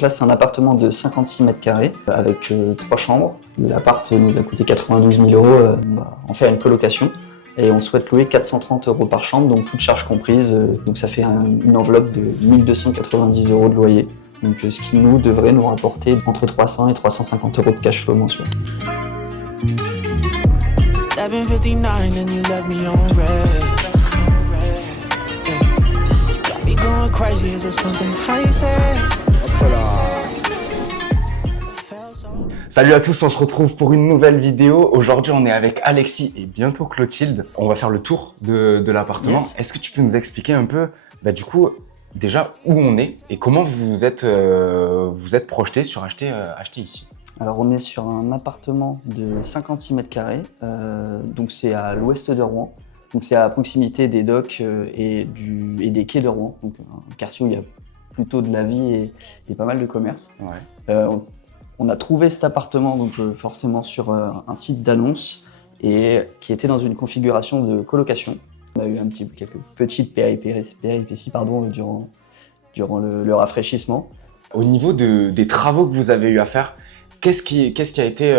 Là, c'est un appartement de 56 mètres carrés avec 3 chambres. L'appart nous a coûté 92 000 euros. On fait une colocation et on souhaite louer 430 euros par chambre, donc toutes charges comprises. Donc ça fait une enveloppe de 1290 euros de loyer. Donc ce qui nous devrait nous rapporter entre 300 et 350 euros de cash flow mensuel. 11:59 and you left me on red. You got me going crazy. Is it something I said? Salut à tous, on se retrouve pour une nouvelle vidéo. Aujourd'hui, on est avec Alexis et bientôt Clotilde. On va faire le tour de l'appartement. Yes. Est-ce que tu peux nous expliquer un peu, du coup, déjà où on est et comment vous êtes projeté sur acheter ici? Alors on est sur un appartement de 56 mètres carrés, donc c'est à l'ouest de Rouen. Donc c'est à proximité des docks et des quais de Rouen, donc un quartier où il y a plutôt de la vie et pas mal de commerce. Ouais. On a trouvé cet appartement donc forcément sur un site d'annonce et qui était dans une configuration de colocation. On a eu quelques petites péripéties durant le rafraîchissement. Au niveau des travaux que vous avez eu à faire, qu'est-ce qui a été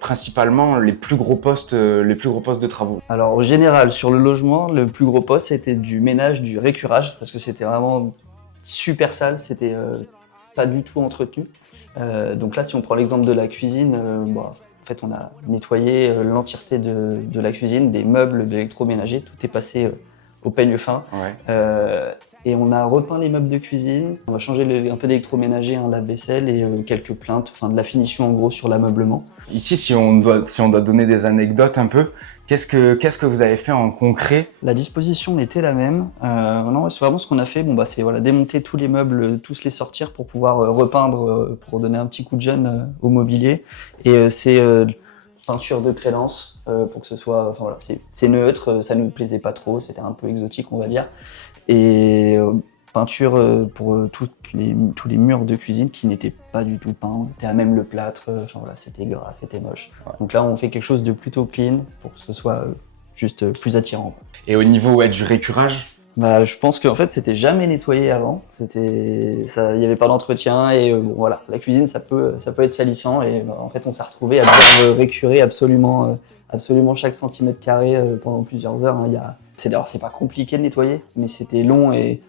principalement les plus gros postes de travaux? Alors au général, sur le logement, le plus gros poste c'était du ménage, du récurage, parce que c'était vraiment super sale, c'était pas du tout entretenu. Donc là, si on prend l'exemple de la cuisine, en fait on a nettoyé l'entièreté de la cuisine, des meubles, de l'électroménager, tout est passé au peigne fin. Ouais. Et on a repeint les meubles de cuisine, on va changer un peu d'électroménager, un lave-vaisselle et quelques plaintes, enfin de la finition en gros sur l'ameublement. Ici, si on doit donner des anecdotes un peu, qu'est-ce que vous avez fait en concret? La disposition était la même. Non, c'est vraiment ce qu'on a fait. C'est démonter tous les meubles, tous les sortir pour pouvoir repeindre, pour donner un petit coup de jeune au mobilier. Et c'est peinture de crédence pour que ce soit, c'est neutre, ça nous plaisait pas trop, c'était un peu exotique on va dire. Et peinture pour tous les murs de cuisine qui n'étaient pas du tout peints, c'était à même le plâtre, c'était gras, c'était moche. Ouais. Donc là on fait quelque chose de plutôt clean pour que ce soit juste plus attirant. Et au niveau du récurage? Je pense qu'en fait c'était jamais nettoyé avant, il n'y avait pas d'entretien et la cuisine ça peut être salissant et en fait on s'est retrouvé à devoir récurer absolument chaque centimètre carré pendant plusieurs heures. C'est pas compliqué de nettoyer, mais c'était long et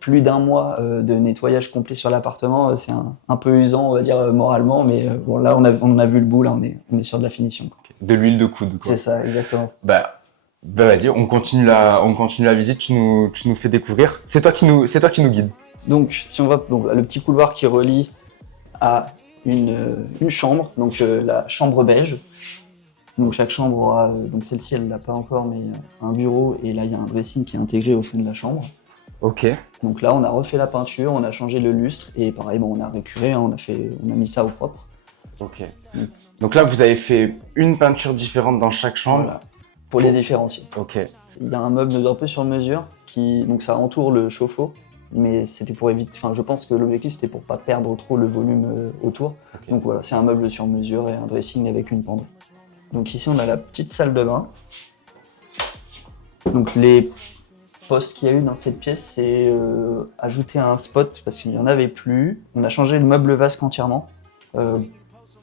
plus d'1 mois de nettoyage complet sur l'appartement, c'est un peu usant on va dire moralement, mais là on a vu le bout, là on est sur de la finition. Quoi. De l'huile de coude, quoi. C'est ça, exactement. Vas-y, on continue la visite, tu nous fais découvrir. C'est toi qui nous guide. Donc si on va le petit couloir qui relie à une chambre, donc la chambre beige. Donc chaque chambre aura, donc celle-ci elle l'a pas encore, mais un bureau et là il y a un dressing qui est intégré au fond de la chambre. Ok. Donc là on a refait la peinture, on a changé le lustre et pareil on a récuré, on a mis ça au propre. Ok. Donc là vous avez fait une peinture différente dans chaque chambre. Voilà. Pour les différencier. Ok. Il y a un meuble un peu sur mesure donc ça entoure le chauffe-eau, mais c'était pour éviter, je pense que l'objectif c'était pour pas perdre trop le volume autour. Okay. Donc voilà, c'est un meuble sur mesure et un dressing avec une penderie. Donc ici on a la petite salle de bain. Donc les postes qu'il y a eu dans cette pièce, c'est ajouter un spot parce qu'il n'y en avait plus. On a changé le meuble vasque entièrement.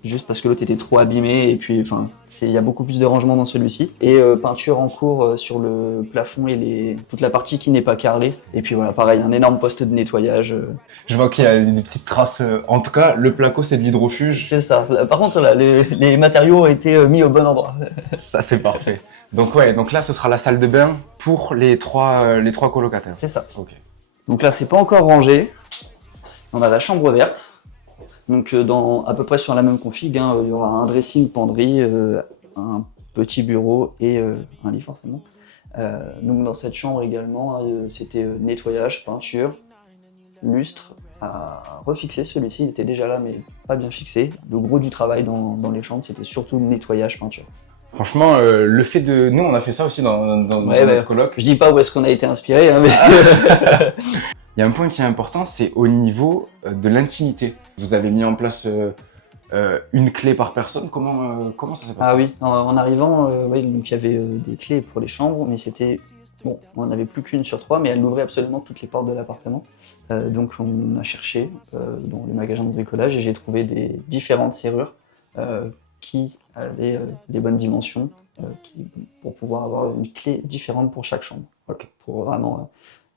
Juste parce que l'autre était trop abîmé et puis il y a beaucoup plus de rangement dans celui-ci. Et peinture en cours sur le plafond et toute la partie qui n'est pas carrelée. Et puis voilà, pareil, un énorme poste de nettoyage. Je vois qu'il y a des petites traces. En tout cas, le placo c'est de l'hydrofuge. C'est ça. Par contre, là, les matériaux ont été mis au bon endroit. Ça c'est parfait. Donc là ce sera la salle de bain pour les trois colocataires. C'est ça. Ok. Donc là, c'est pas encore rangé. On a la chambre verte. Donc à peu près sur la même config, il y aura un dressing, penderie, un petit bureau et un lit forcément. Donc dans cette chambre également, c'était nettoyage, peinture, lustre à refixer. Celui-ci il était déjà là mais pas bien fixé. Le gros du travail dans les chambres, c'était surtout nettoyage, peinture. Franchement, le fait de... Nous on a fait ça aussi dans notre coloc. Je dis pas où est-ce qu'on a été inspiré, mais... Il y a un point qui est important, c'est au niveau de l'intimité. Vous avez mis en place une clé par personne. Comment ça s'est passé? Ah oui, en arrivant, donc il y avait des clés pour les chambres, mais c'était Bon, on n'en avait plus qu'une sur 3, mais elle ouvrait absolument toutes les portes de l'appartement. Donc on a cherché dans les magasins de bricolage et j'ai trouvé des différentes serrures qui avaient les bonnes dimensions pour pouvoir avoir une clé différente pour chaque chambre. Ok. Pour vraiment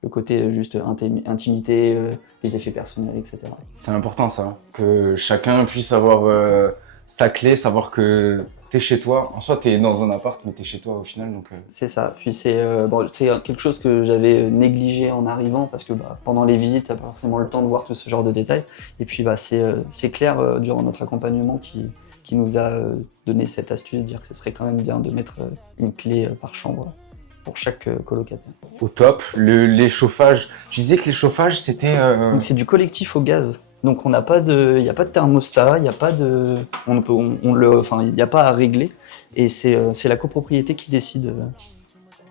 le côté juste intimité, les effets personnels, etc. C'est important ça, que chacun puisse avoir sa clé, savoir que t'es chez toi. En soi, t'es dans un appart, mais t'es chez toi au final. Donc, C'est ça. Puis c'est quelque chose que j'avais négligé en arrivant parce que pendant les visites, t'as pas forcément le temps de voir tout ce genre de détails. Et puis c'est Claire, durant notre accompagnement, qui nous a donné cette astuce, de dire que ce serait quand même bien de mettre une clé par chambre pour chaque colocataire. au top. Les chauffages, tu disais que les chauffages, c'était... Donc c'est du collectif au gaz. Donc il n'y a pas de thermostat, il n'y a pas de, il n'y a pas à régler. Et c'est la copropriété qui décide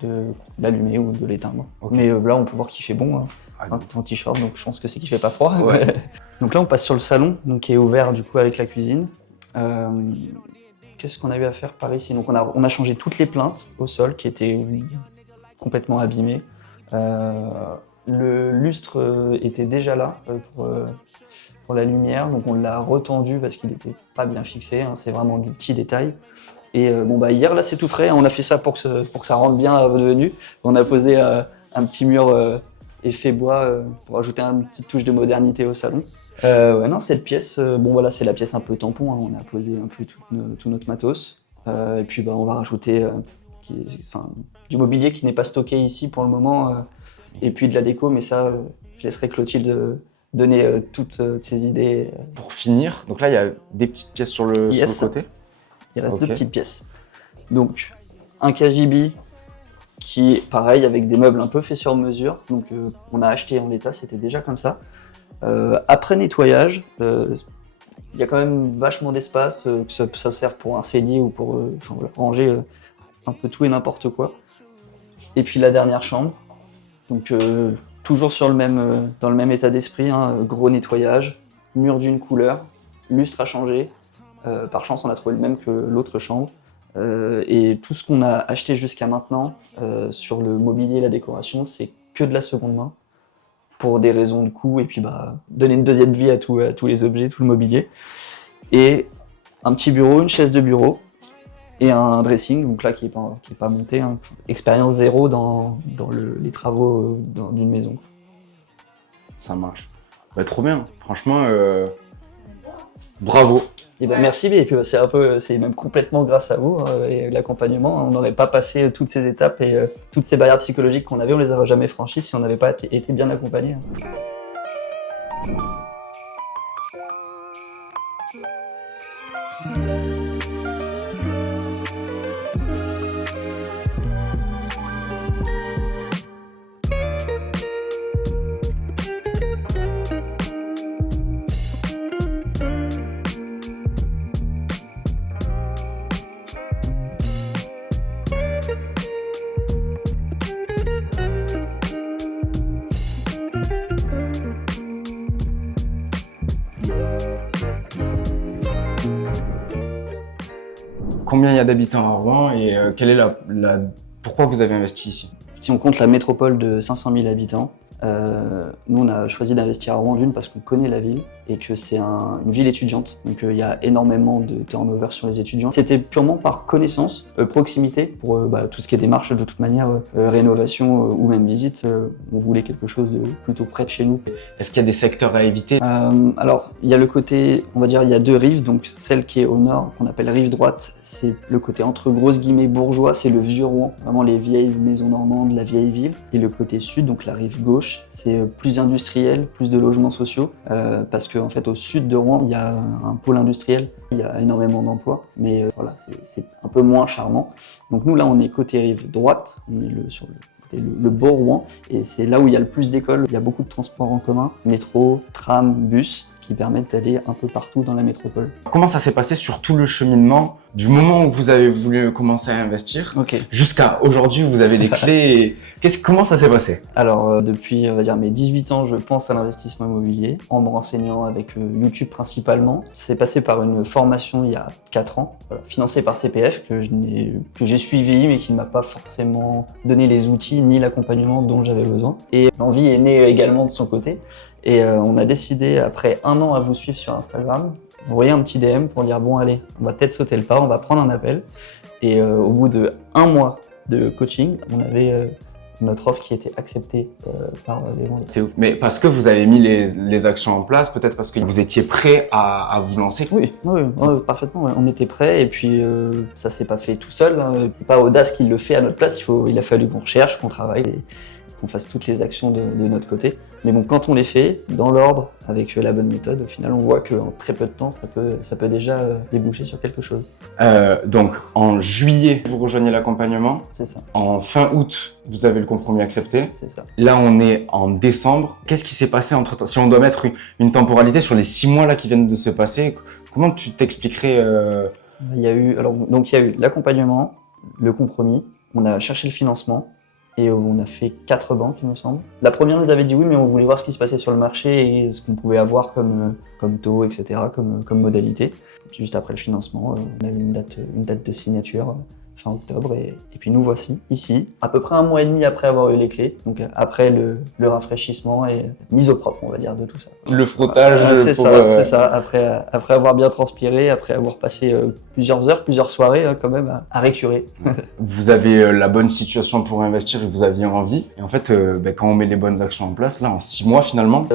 de l'allumer ou de l'éteindre. Ok. Mais là on peut voir qu'il fait bon, hein, en t-shirt, donc je pense que c'est qu'il fait pas froid. Ouais. Donc là on passe sur le salon, donc qui est ouvert du coup avec la cuisine. Qu'est-ce qu'on a eu à faire par ici? Donc on a changé toutes les plaintes au sol qui étaient complètement abîmées. Le lustre était déjà là pour la lumière, donc on l'a retendu parce qu'il n'était pas bien fixé, hein, c'est vraiment du petit détail. Et hier là c'est tout frais, on a fait ça pour que ça rentre bien à votre venue. On a posé un petit mur effet bois pour ajouter une petite touche de modernité au salon. Non, cette pièce, c'est la pièce un peu tampon, hein, on a posé un peu tout notre matos. Et puis on va rajouter du mobilier qui n'est pas stocké ici pour le moment. Et puis de la déco, mais ça, je laisserai Clotilde donner toutes ses idées. Pour finir, donc là, il y a des petites pièces sur le côté. Il reste Ok. 2 petites pièces. Donc, un KGB qui est pareil, avec des meubles un peu faits sur mesure. Donc, on a acheté en l'état, c'était déjà comme ça. Après nettoyage, il y a quand même vachement d'espace, que ça sert pour un cellier ou pour ranger un peu tout et n'importe quoi. Et puis la dernière chambre. Donc toujours dans le même état d'esprit, hein, gros nettoyage, mur d'une couleur, lustre à changer. Par chance, on a trouvé le même que l'autre chambre. Et tout ce qu'on a acheté jusqu'à maintenant sur le mobilier et la décoration, c'est que de la seconde main, pour des raisons de coût, et puis donner une deuxième vie à tous les objets, tout le mobilier. Et un petit bureau, une chaise de bureau, et un dressing, donc là qui est pas monté, hein. Expérience zéro dans les travaux d'une maison. Ça marche. Bah, trop bien. Franchement, bravo. Et merci, et puis c'est même complètement grâce à vous et l'accompagnement. On n'aurait pas passé toutes ces étapes et toutes ces barrières psychologiques qu'on avait, on les aurait jamais franchies si on n'avait pas été bien accompagné. Combien il y a d'habitants à Rouen et quelle est pourquoi vous avez investi ici? Si on compte la métropole de 500 000 habitants, nous on a choisi d'investir à Rouen d'une parce qu'on connaît la ville et que c'est une ville étudiante, donc il y a énormément de turnover sur les étudiants. C'était purement par connaissance, proximité, pour tout ce qui est démarche de toute manière, rénovation ou même visite, on voulait quelque chose de plutôt près de chez nous. Est-ce qu'il y a des secteurs à éviter? Alors, il y a le côté, on va dire, il y a 2 rives, donc celle qui est au nord, qu'on appelle rive droite, c'est le côté entre grosses guillemets bourgeois, c'est le vieux Rouen, vraiment les vieilles maisons normandes, la vieille ville. Et le côté sud, donc la rive gauche, c'est plus industriel, plus de logements sociaux, parce qu'en fait au sud de Rouen, il y a un pôle industriel, il y a énormément d'emplois, mais voilà, c'est un peu moins charmant. Donc nous là, on est côté rive droite, on est sur le beau Rouen, et c'est là où il y a le plus d'écoles, il y a beaucoup de transports en commun, métro, tram, bus, qui permettent d'aller un peu partout dans la métropole. Comment ça s'est passé sur tout le cheminement du moment où vous avez voulu commencer à investir jusqu'à aujourd'hui où vous avez les clés comment ça s'est passé? Alors depuis on va dire mes 18 ans, je pense à l'investissement immobilier en me renseignant avec YouTube principalement. C'est passé par une formation il y a 4 ans, financée par CPF que j'ai suivi mais qui ne m'a pas forcément donné les outils ni l'accompagnement dont j'avais besoin. Et l'envie est née également de son côté. Et on a décidé, après 1 an à vous suivre sur Instagram, d'envoyer un petit DM pour dire bon allez, on va peut-être sauter le pas, on va prendre un appel. Et au bout de 1 mois de coaching, on avait notre offre qui était acceptée par les vendeurs. C'est ouf. Mais parce que vous avez mis les actions en place, peut-être parce que vous étiez prêt à vous lancer? Oui, parfaitement. Ouais. On était prêts et puis ça s'est pas fait tout seul. Hein. C'est pas Audace qui le fait à notre place. Il a fallu qu'on recherche, qu'on travaille et qu'on fasse toutes les actions de notre côté. Mais bon, quand on les fait dans l'ordre, avec la bonne méthode, au final, on voit qu'en très peu de temps, ça peut déjà déboucher sur quelque chose. Donc, en juillet, vous rejoignez l'accompagnement. C'est ça. En fin août, vous avez le compromis accepté. C'est ça. Là, on est en décembre. Qu'est-ce qui s'est passé entre-temps? Si on doit mettre une temporalité sur les 6 mois là qui viennent de se passer, comment tu t'expliquerais Il y a eu l'accompagnement, le compromis, on a cherché le financement. Et on a fait 4 banques, il me semble. La première nous avait dit oui, mais on voulait voir ce qui se passait sur le marché et ce qu'on pouvait avoir comme taux, etc., comme modalité. Juste après le financement, on a eu une date de signature fin octobre. Et puis nous voici ici, à peu près 1 mois et demi après avoir eu les clés. Donc après le rafraîchissement et mise au propre, on va dire, de tout ça. Le frottage. C'est ça. Après avoir bien transpiré, après avoir passé plusieurs heures, plusieurs soirées quand même à récurer. Vous avez la bonne situation pour investir et vous aviez envie. Et en fait, quand on met les bonnes actions en place, là, en 6 mois finalement.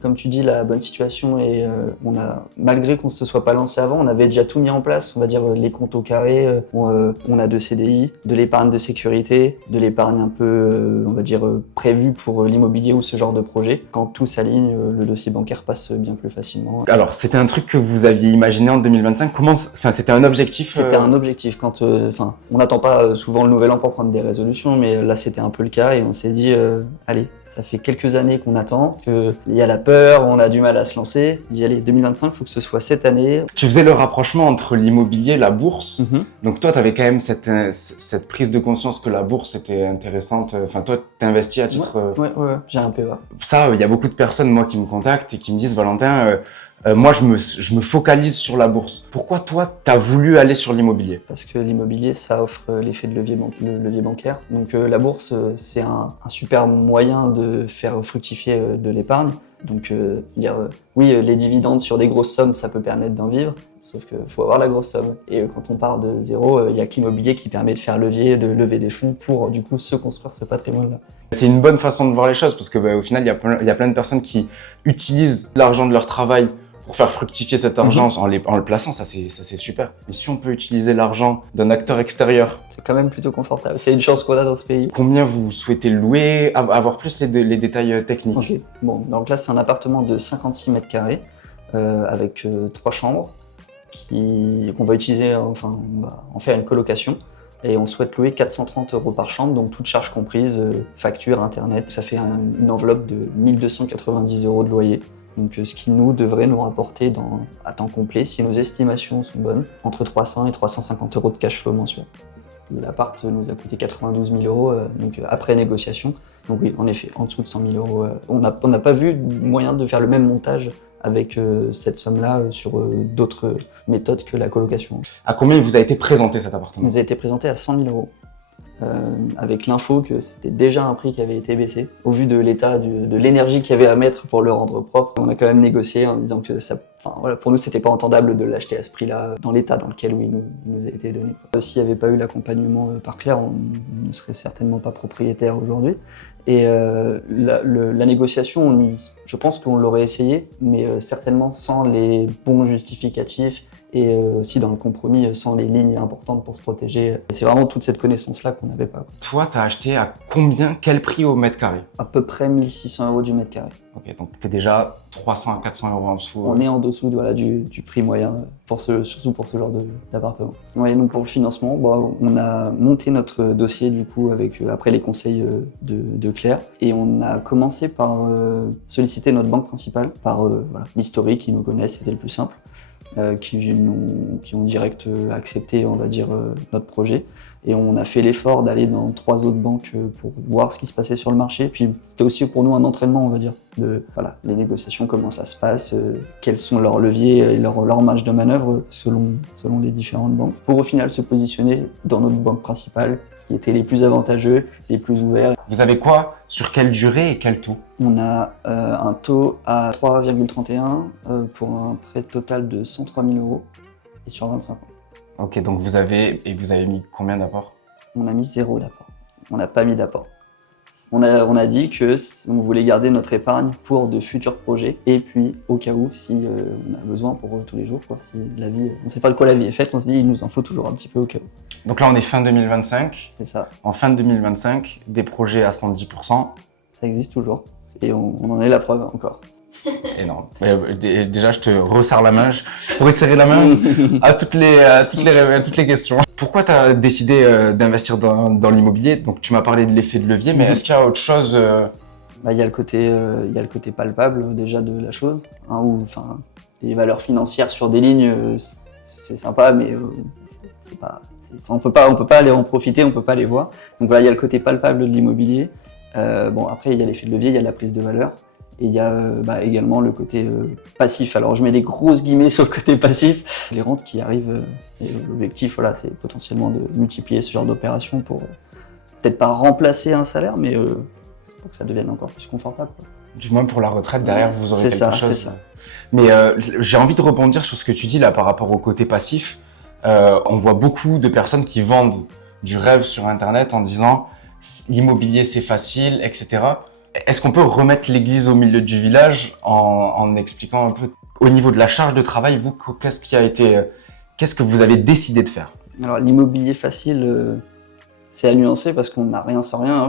Comme tu dis, la bonne situation et malgré qu'on ne se soit pas lancé avant, on avait déjà tout mis en place. On va dire les comptes au carré, on a de CDI, de l'épargne de sécurité, de l'épargne un peu, on va dire, prévue pour l'immobilier ou ce genre de projet. Quand tout s'aligne, le dossier bancaire passe bien plus facilement. Alors, c'était un truc que vous aviez imaginé en 2025. C'était un objectif C'était un objectif. On n'attend pas souvent le nouvel an pour prendre des résolutions, mais là, c'était un peu le cas et on s'est dit, allez, ça fait quelques années qu'on attend, qu'il y a la peur, on a du mal à se lancer. On dit, allez, 2025, il faut que ce soit cette année. Tu faisais le rapprochement entre l'immobilier et la bourse. Donc toi, tu avais quand même cette prise de conscience que la bourse était intéressante. Enfin, toi, tu investi à titre... Ouais, j'ai un PEA. Ça, il y a beaucoup de personnes, moi, qui me contactent et qui me disent, Valentin, moi, je me focalise sur la bourse. Pourquoi toi, tu as voulu aller sur l'immobilier? Parce que l'immobilier, ça offre l'effet de le levier bancaire. Donc la bourse, c'est un super moyen de faire fructifier de l'épargne. Donc oui, les dividendes sur des grosses sommes, ça peut permettre d'en vivre, sauf qu'il faut avoir la grosse somme. Et quand on part de zéro, il y a que l'immobilier qui permet de faire levier, de lever des fonds pour du coup se construire ce patrimoine-là. C'est une bonne façon de voir les choses parce que au final, il y a plein de personnes qui utilisent l'argent de leur travail pour faire fructifier cet argent en le plaçant, ça c'est super. Mais si on peut utiliser l'argent d'un acteur extérieur, c'est quand même plutôt confortable. C'est une chance qu'on a dans ce pays. Combien vous souhaitez louer? Avoir plus les détails techniques. Ok. Bon, donc là c'est un appartement de 56 mètres carrés avec 3 chambres qu'on va utiliser, on va en faire une colocation. Et on souhaite louer 430 € par chambre, donc toutes charges comprises, facture, internet. Ça fait une enveloppe de 1 290 € de loyer. Donc ce qui devrait nous rapporter à temps complet, si nos estimations sont bonnes, entre 300 et 350 € de cash flow mensuel. L'appart nous a coûté 92 000 €, donc après négociation. Donc oui, en effet, en dessous de 100 000 €. On n'a pas vu moyen de faire le même montage avec cette somme-là sur d'autres méthodes que la colocation. À combien il vous a été présenté cet appartement? Il nous a été présenté à 100 000 €. Avec l'info que c'était déjà un prix qui avait été baissé. Au vu de l'état, de l'énergie qu'il y avait à mettre pour le rendre propre, on a quand même négocié en disant que pour nous c'était pas entendable de l'acheter à ce prix-là, dans l'état dans lequel il nous a été donné. S'il n'y avait pas eu l'accompagnement par Claire, on ne serait certainement pas propriétaire aujourd'hui. Et la négociation, je pense qu'on l'aurait essayé, mais certainement sans les bons justificatifs et aussi dans le compromis sans les lignes importantes pour se protéger. C'est vraiment toute cette connaissance-là qu'on n'avait pas. Toi, tu as acheté à combien? Quel prix au mètre carré? À peu près 1 600 € du mètre carré. Ok, donc tu es déjà 300 à 400 € en dessous. On est en dessous du prix moyen, surtout pour ce genre d'appartement. Ouais, pour le financement, on a monté notre dossier du coup après les conseils de clair. Et on a commencé par solliciter notre banque principale, par l'historique, qui nous connaissent, c'était le plus simple, qui ont direct accepté, on va dire, notre projet. Et on a fait l'effort d'aller dans 3 autres banques pour voir ce qui se passait sur le marché. Puis c'était aussi pour nous un entraînement, on va dire, de les négociations, comment ça se passe, quels sont leurs leviers et leur marge de manœuvre selon les différentes banques, pour au final se positionner dans notre banque principale, qui étaient les plus avantageux, les plus ouverts. Vous avez quoi sur quelle durée et quel taux? On a un taux à 3,31 pour un prêt total de 103 000 € et sur 25 ans. Ok, donc vous avez mis combien d'apport? On a mis 0 d'apport. On n'a pas mis d'apport. On a dit que on voulait garder notre épargne pour de futurs projets et puis au cas où, si on a besoin pour tous les jours, quoi, si la vie, on ne sait pas de quoi la vie est faite, on se dit il nous en faut toujours un petit peu au cas où. Donc là on est fin 2025. C'est ça. En fin de 2025, des projets à 110%. Ça existe toujours et on en est la preuve encore. Énorme. Déjà, je te resserre la main. Je pourrais te serrer la main à toutes les questions. Pourquoi tu as décidé d'investir dans l'immobilier? Donc, tu m'as parlé de l'effet de levier, mais est-ce qu'il y a autre chose Il y a le côté palpable déjà de la chose, hein, où les valeurs financières sur des lignes, c'est sympa, mais on peut pas aller en profiter, on peut pas les voir. Donc voilà, il y a le côté palpable de l'immobilier. Après, il y a l'effet de levier, il y a la prise de valeur. Et il y a également le côté passif. Alors je mets des grosses guillemets sur le côté passif. Les rentes qui arrivent, et l'objectif c'est potentiellement de multiplier ce genre d'opération pour peut-être pas remplacer un salaire, mais c'est pour que ça devienne encore plus confortable, quoi. Du moins pour la retraite, derrière vous aurez quelque chose. C'est ça. Mais j'ai envie de rebondir sur ce que tu dis là par rapport au côté passif. On voit beaucoup de personnes qui vendent du rêve sur Internet en disant l'immobilier c'est facile, etc. Est-ce qu'on peut remettre l'église au milieu du village en expliquant un peu au niveau de la charge de travail, vous, qu'est-ce que vous avez décidé de faire? Alors l'immobilier facile, c'est à nuancer parce qu'on n'a rien sans rien. Hein.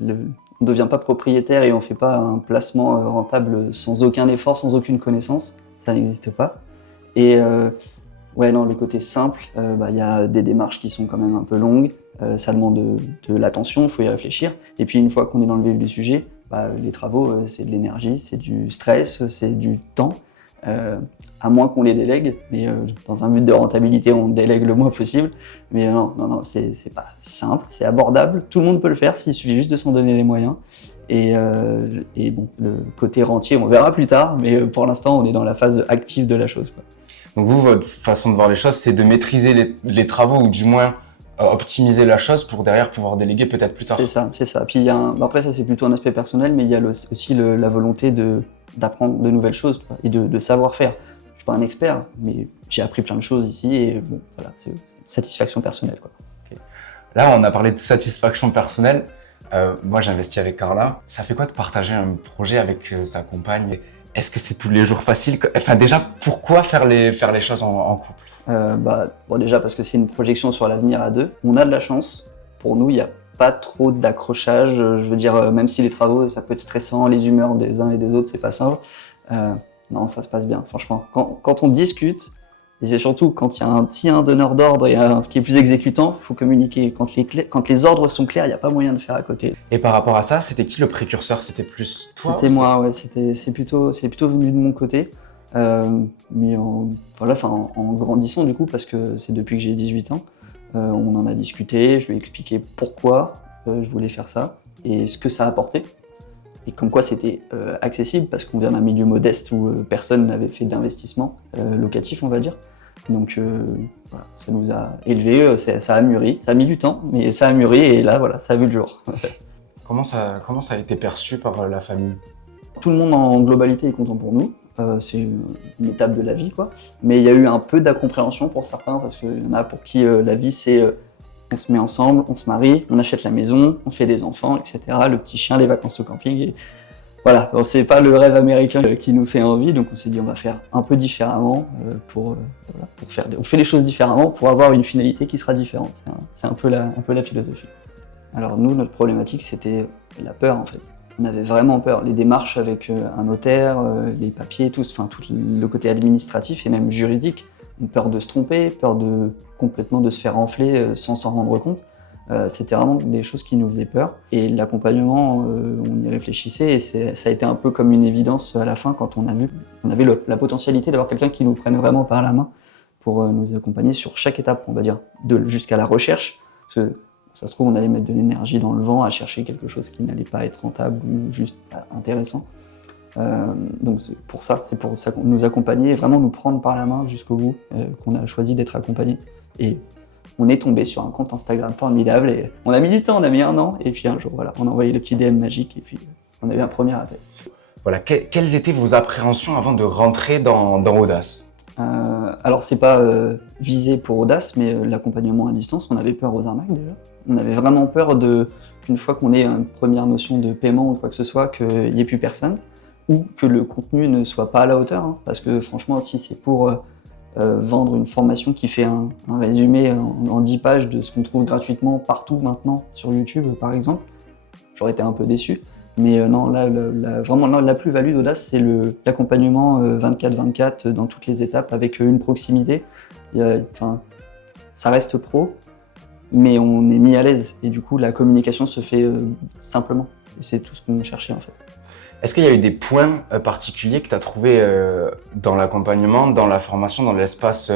On ne devient pas propriétaire et on ne fait pas un placement rentable sans aucun effort, sans aucune connaissance. Ça n'existe pas. Et le côté simple, y a des démarches qui sont quand même un peu longues. Ça demande de l'attention, il faut y réfléchir. Et puis une fois qu'on est dans le vif du sujet, les travaux, c'est de l'énergie, c'est du stress, c'est du temps, à moins qu'on les délègue. Mais dans un but de rentabilité, on délègue le moins possible. Mais non, c'est pas simple, c'est abordable. Tout le monde peut le faire, s'il suffit juste de s'en donner les moyens. Et le côté rentier, on verra plus tard. Mais pour l'instant, on est dans la phase active de la chose, quoi. Donc vous, votre façon de voir les choses, c'est de maîtriser les travaux ou du moins optimiser la chose pour derrière pouvoir déléguer peut-être plus tard. C'est ça. Puis après ça c'est plutôt un aspect personnel, mais il y a aussi la volonté d'apprendre de nouvelles choses, quoi, et de savoir faire. Je suis pas un expert, mais j'ai appris plein de choses ici et c'est une satisfaction personnelle, quoi. Okay. Là on a parlé de satisfaction personnelle. Moi j'investis avec Carla. Ça fait quoi de partager un projet avec sa compagne? Est-ce que c'est tous les jours facile? Enfin déjà, pourquoi faire les choses en couple? Déjà parce que c'est une projection sur l'avenir à deux. On a de la chance. Pour nous, il n'y a pas trop d'accrochage. Je veux dire, même si les travaux, ça peut être stressant, les humeurs des uns et des autres, c'est pas simple. Non, ça se passe bien, franchement. Quand on discute, et c'est surtout quand il y a un donneur d'ordre et un qui est plus exécutant, il faut communiquer. Quand les ordres sont clairs, il n'y a pas moyen de faire à côté. Et par rapport à ça, c'était qui le précurseur? C'était plus toi? C'était moi, ouais. C'est plutôt venu de mon côté. Mais en grandissant du coup, parce que c'est depuis que j'ai 18 ans, on en a discuté, je lui ai expliqué pourquoi je voulais faire ça et ce que ça apportait. Et comme quoi c'était accessible parce qu'on vient d'un milieu modeste où personne n'avait fait d'investissement locatif, on va dire. Donc ça nous a élevés, ça a mûri, ça a mis du temps, mais ça a mûri et là ça a vu le jour. Comment ça a été perçu par la famille? Tout le monde en globalité est content pour nous. C'est une étape de la vie, quoi. Mais il y a eu un peu d'incompréhension pour certains, parce qu'il y en a pour qui la vie c'est on se met ensemble, on se marie, on achète la maison, on fait des enfants, etc. Le petit chien, les vacances au camping. Et voilà, bon, c'est pas le rêve américain qui nous fait envie, donc on s'est dit on va faire un peu différemment on fait les choses différemment pour avoir une finalité qui sera différente. C'est un peu la philosophie. Alors nous, notre problématique, c'était la peur en fait. On avait vraiment peur. Les démarches avec un notaire, les papiers, tout le côté administratif et même juridique. Peur de se tromper, peur complètement de se faire enfler sans s'en rendre compte. C'était vraiment des choses qui nous faisaient peur. Et l'accompagnement, on y réfléchissait et ça a été un peu comme une évidence à la fin quand on avait la potentialité d'avoir quelqu'un qui nous prenne vraiment par la main pour nous accompagner sur chaque étape, on va dire, jusqu'à la recherche. Parce que ça se trouve, on allait mettre de l'énergie dans le vent à chercher quelque chose qui n'allait pas être rentable ou juste intéressant. Donc c'est pour ça qu'on nous accompagner et vraiment nous prendre par la main jusqu'au bout qu'on a choisi d'être accompagné. Et on est tombé sur un compte Instagram formidable et on a mis du temps, on a mis 1 an et puis un jour voilà, on a envoyé le petit DM magique et puis on a eu un premier appel. Voilà, quelles étaient vos appréhensions avant de rentrer dans Audace? Alors c'est pas visé pour Audace, mais l'accompagnement à distance, on avait peur aux arnaques déjà. On avait vraiment peur qu'une fois qu'on ait une première notion de paiement ou quoi que ce soit, qu'il n'y ait plus personne. Ou que le contenu ne soit pas à la hauteur, hein, parce que franchement, si c'est pour vendre une formation qui fait un résumé en 10 pages de ce qu'on trouve gratuitement partout maintenant sur YouTube, par exemple, j'aurais été un peu déçu. Mais non, là, vraiment, la plus-value d'Audace, c'est l'accompagnement 24/24 dans toutes les étapes avec une proximité. Ça reste pro, mais on est mis à l'aise et du coup, la communication se fait simplement. Et c'est tout ce qu'on cherchait en fait. Est-ce qu'il y a eu des points particuliers que tu as trouvés dans l'accompagnement, dans la formation, dans l'espace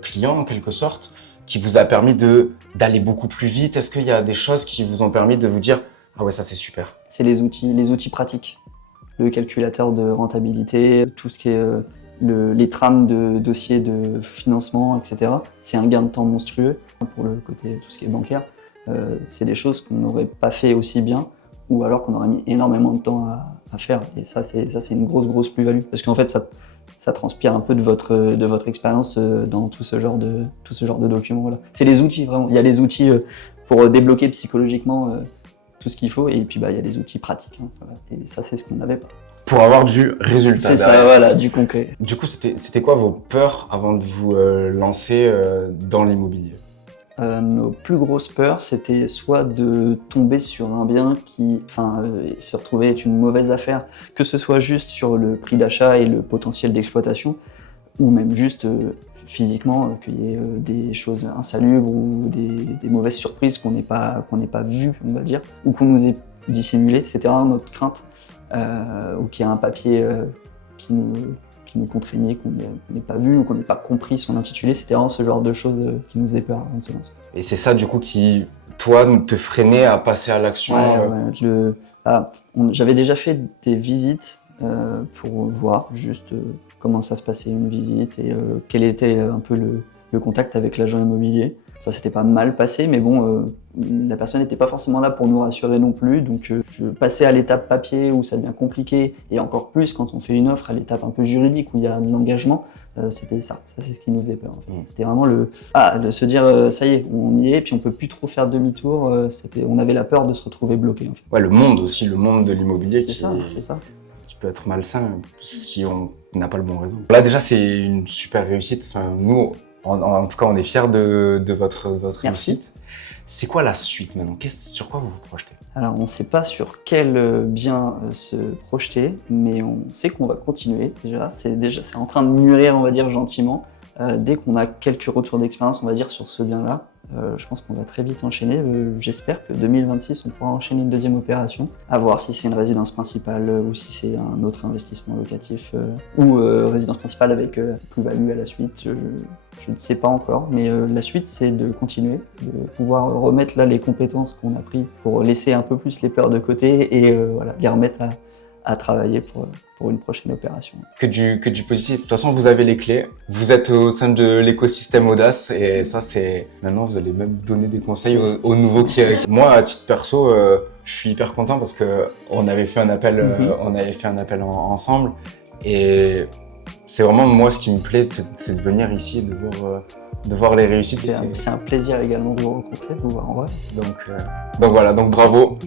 client en quelque sorte, qui vous a permis d'aller beaucoup plus vite? Est-ce qu'il y a des choses qui vous ont permis de vous dire « Ah ouais, ça c'est super ». C'est les outils pratiques. Le calculateur de rentabilité, tout ce qui est les trames de dossiers de financement, etc. C'est un gain de temps monstrueux pour le côté tout ce qui est bancaire. C'est des choses qu'on n'aurait pas fait aussi bien, ou alors qu'on aurait mis énormément de temps à faire. Et ça, c'est une grosse plus-value. Parce qu'en fait, ça transpire un peu de votre expérience dans tout ce genre de documents. Voilà. C'est les outils, vraiment. Il y a les outils pour débloquer psychologiquement tout ce qu'il faut, et puis il y a les outils pratiques. Hein, voilà. Et ça, c'est ce qu'on n'avait pas. Pour avoir du résultat. C'est ça, voilà, du concret. Du coup, c'était quoi vos peurs avant de vous lancer dans l'immobilier? Nos plus grosses peurs, c'était soit de tomber sur un bien qui se retrouver être une mauvaise affaire, que ce soit juste sur le prix d'achat et le potentiel d'exploitation, ou même juste physiquement, qu'il y ait des choses insalubres ou des mauvaises surprises qu'on n'ait pas vues, on va dire, ou qu'on nous ait dissimulées. C'était vraiment notre crainte, ou qu'il y a un papier qui nous contraignait, qu'on n'ait pas vu ou qu'on n'ait pas compris son intitulé. C'était vraiment ce genre de choses qui nous faisait peur avant de se lancer. Et c'est ça du coup qui, toi, te freinait à passer à l'action? J'avais déjà fait des visites pour voir juste comment ça se passait une visite et quel était un peu le contact avec l'agent immobilier. Ça s'était pas mal passé, mais bon, la personne n'était pas forcément là pour nous rassurer non plus, donc je passais à l'étape papier où ça devient compliqué, et encore plus quand on fait une offre à l'étape un peu juridique où il y a de l'engagement, c'était ça c'est ce qui nous faisait peur. En fait. C'était vraiment de se dire ça y est, on y est, puis on peut plus trop faire demi-tour, on avait la peur de se retrouver bloqué. En fait. Ouais, le monde de l'immobilier c'est ça. Qui peut être malsain si on n'a pas le bon réseau. Là déjà c'est une super réussite, enfin, nous en tout cas on est fiers de votre réussite. C'est quoi la suite maintenant? Sur quoi vous vous projetez? Alors on ne sait pas sur quel bien se projeter, mais on sait qu'on va continuer déjà. C'est en train de mûrir, on va dire, gentiment. Dès qu'on a quelques retours d'expérience, on va dire, sur ce bien-là, je pense qu'on va très vite enchaîner. J'espère que 2026, on pourra enchaîner une deuxième opération. À voir si c'est une résidence principale ou si c'est un autre investissement locatif ou résidence principale avec plus-value à la suite. Je ne sais pas encore, mais la suite, c'est de continuer, de pouvoir remettre là les compétences qu'on a prises pour laisser un peu plus les peurs de côté et les remettre à travailler pour une prochaine opération. Que du positif. De toute façon, vous avez les clés. Vous êtes au sein de l'écosystème Audace et ça, c'est... Maintenant, vous allez même donner des conseils aux nouveaux qui arrivent. Moi, à titre perso, je suis hyper content parce qu'on avait fait un appel, ensemble et c'est vraiment moi ce qui me plaît, c'est de venir ici et de voir les réussites. C'est un plaisir également de vous rencontrer, de vous voir en vrai. Donc voilà, donc bravo.